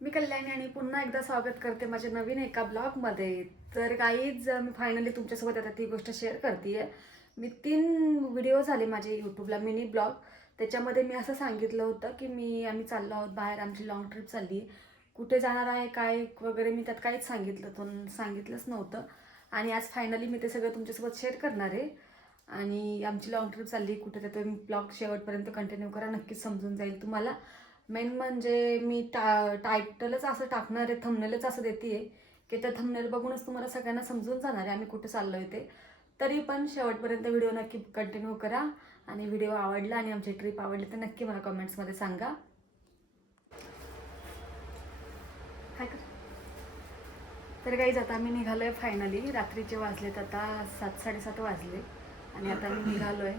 मी कल्याणी आणि पुन्हा एकदा स्वागत करते माझ्या नवीन एका ब्लॉगमध्ये. तर काहीच मी फायनली तुमच्यासोबत आता ती गोष्ट शेअर करते. मी 3 व्हिडिओ झाले माझे यूट्यूबला मिनी ब्लॉग. त्याच्यामध्ये मी असं सांगितलं होतं की आम्ही चाललो आहोत बाहेर, आमची लॉंग ट्रिप चालली आहे. कुठे जाणार आहे काय वगैरे मी त्यात काहीच सांगितलंच नव्हतं. आणि आज फायनली मी ते सगळं तुमच्यासोबत शेअर करणार आहे. आणि आमची लॉंग ट्रिप चालली कुठे, तर तुम्ही ब्लॉग शेवटपर्यंत कंटिन्यू करा, नक्कीच समजून जाईल तुम्हाला. मेन म्हणजे मी टायटलच असं टाकणार आहे, थंबनेलच असं देते आहे की त्या थंबनेल बघूनच तुम्हाला सगळ्यांना समजून जाणार आहे आम्ही कुठे चाललो आहे ते. तरी पण शेवटपर्यंत व्हिडिओ नक्की कंटिन्यू करा. आणि व्हिडिओ आवडला आणि आमची ट्रिप आवडली तर नक्की मला कमेंट्समध्ये सांगा. हाय कर. तर काहीच आता आम्ही निघालो आहे फायनली. रात्रीचे वाजलेत आता 7-7:30 वाजले आणि आता मी निघालो आहे.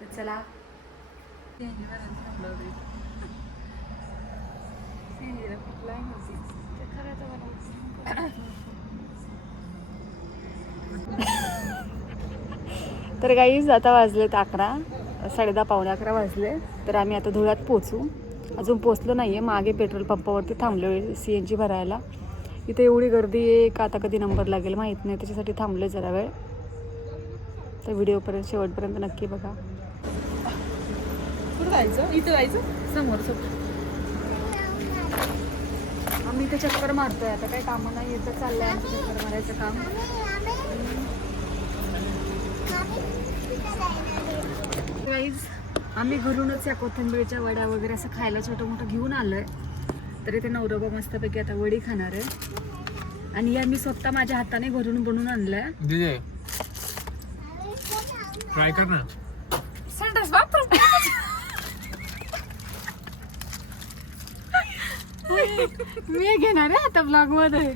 तर चला. तर गाईज आता वाजलेत 11, 10:30 पावणे 11 वाजले. तर आम्ही आता धुळ्यात पोचू. अजून पोचलो नाही आहे. मागे पेट्रोल पंपावरती थांबलो आहे CNG भरायला. इथे एवढी गर्दी आहे का आता कधी नंबर लागेल माहीत नाही, त्याच्यासाठी थांबले जरा वेळ. तर व्हिडिओपर्यंत शेवटपर्यंत नक्की बघा. कुठं जायचं? इथं जायचं समोर. आम्ही इथे चक्कर मारतोय. आता काही कामं नाही, इथं चाललंय आमचं चक्कर मारायचं काम. गाईज आम्ही घरूनच या कोथिंबीरच्या वड्या वगैरे असं खायला छोटं मोठं घेऊन आलोय. तर इथे नवरोबा मस्तपैकी आता वडी खाणार आहे. आणि या मी स्वतः माझ्या हाताने घरून बनवून आणलंय. दीदी ट्राय कर ना. संडास बाथरूम मी घेणार आहे आता ब्लॉग मध्ये.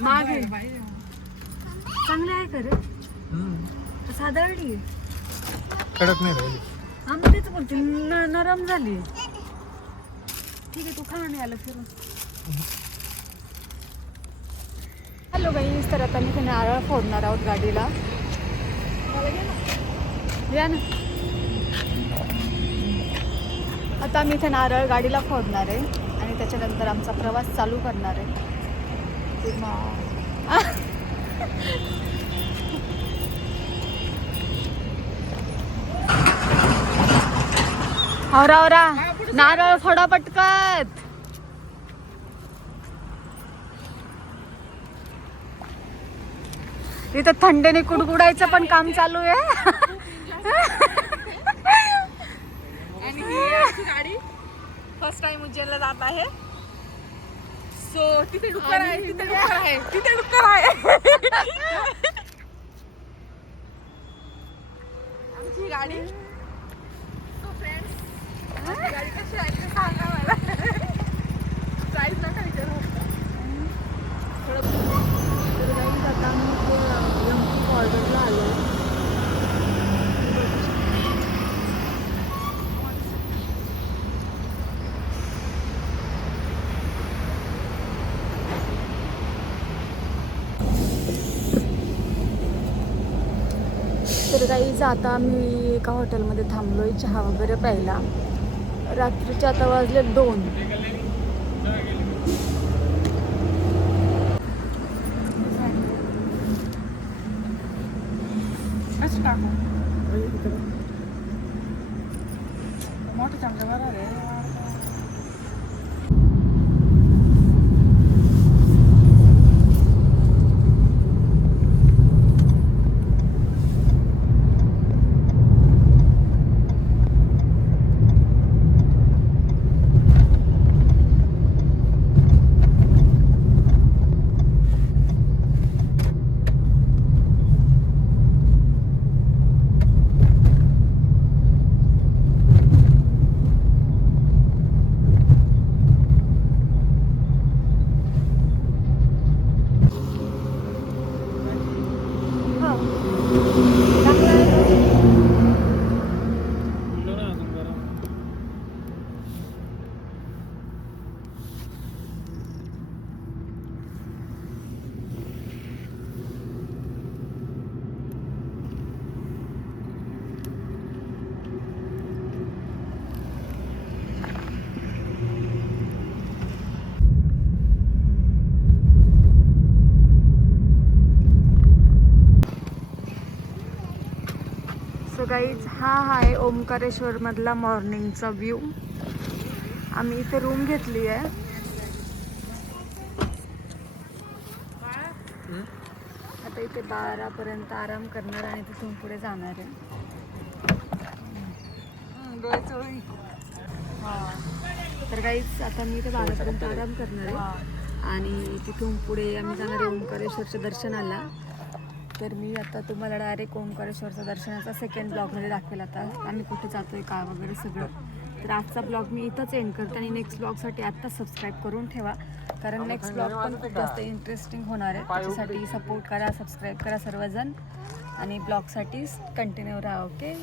मागे चांगले आहे खरे. साधा वडी कडक नाही राहिली. हा मग तेच बोलते, नरम झाली. ठीक आहे, तू खा आणि आलं फिरून. हॅलो गाईज, तर आता मी ते नारळ फोडणार आहोत गाडीला. या ना. आता मी इथे नारळ गाडीला फोडणार आहे आणि त्याच्यानंतर आमचा प्रवास चालू करणार आहे. औरा नारळ फोडा पटकत. इथं थंडीने कुडकुडायचं पण काम चालू आहे. आणि ही गाडी फर्स्ट टाइम उज्जैनला जात आहे. सो तिथे डुक्कर आहे, तिथे डुक्कर आहे, तिथे डुक्कर आहे. आमची गाडी. सो फ्रेंड्स, गाडी कशी आहे ते सांगा मला. प्राईस नका विचारू. आता मी ऑर्डरला आलो. तर गाईज आता आम्ही एका हॉटेलमध्ये थांबलोय चहा वगैरे प्यायला. रात्रीचे आता वाजले 2. कसं टाकू मोठं चमचा बरोबर आहे. गाईज हा आहे ओंकारेश्वर मधला मॉर्निंगचा व्ह्यू. आम्ही इथे रूम घेतली आहे. आता इथे 12 पर्यंत आराम करणार आणि तिथून पुढे जाणार आहे. तर गाईज आता मी इथे 12 पर्यंत आराम करणार आहे आणि तिथून पुढे आम्ही जाणार आहे ओंकारेश्वरच्या दर्शनाला. तर मी आता तुम्हाला डायरेक्ट ओंकारेश्वरच्या दर्शनाचा सेकंड ब्लॉगमध्ये दाखवेल आता आम्ही कुठे जातोय काय वगैरे सगळं. तर आजचा ब्लॉग मी इथंच एंड करते आणि नेक्स्ट ब्लॉगसाठी आत्ताच सबस्क्राईब करून ठेवा, कारण नेक्स्ट ब्लॉग पण खूप जास्त इंटरेस्टिंग होणार आहे. त्याच्यासाठी सपोर्ट करा, सबस्क्राईब करा सर्वजण आणि ब्लॉगसाठी कंटिन्यू राहा. ओके.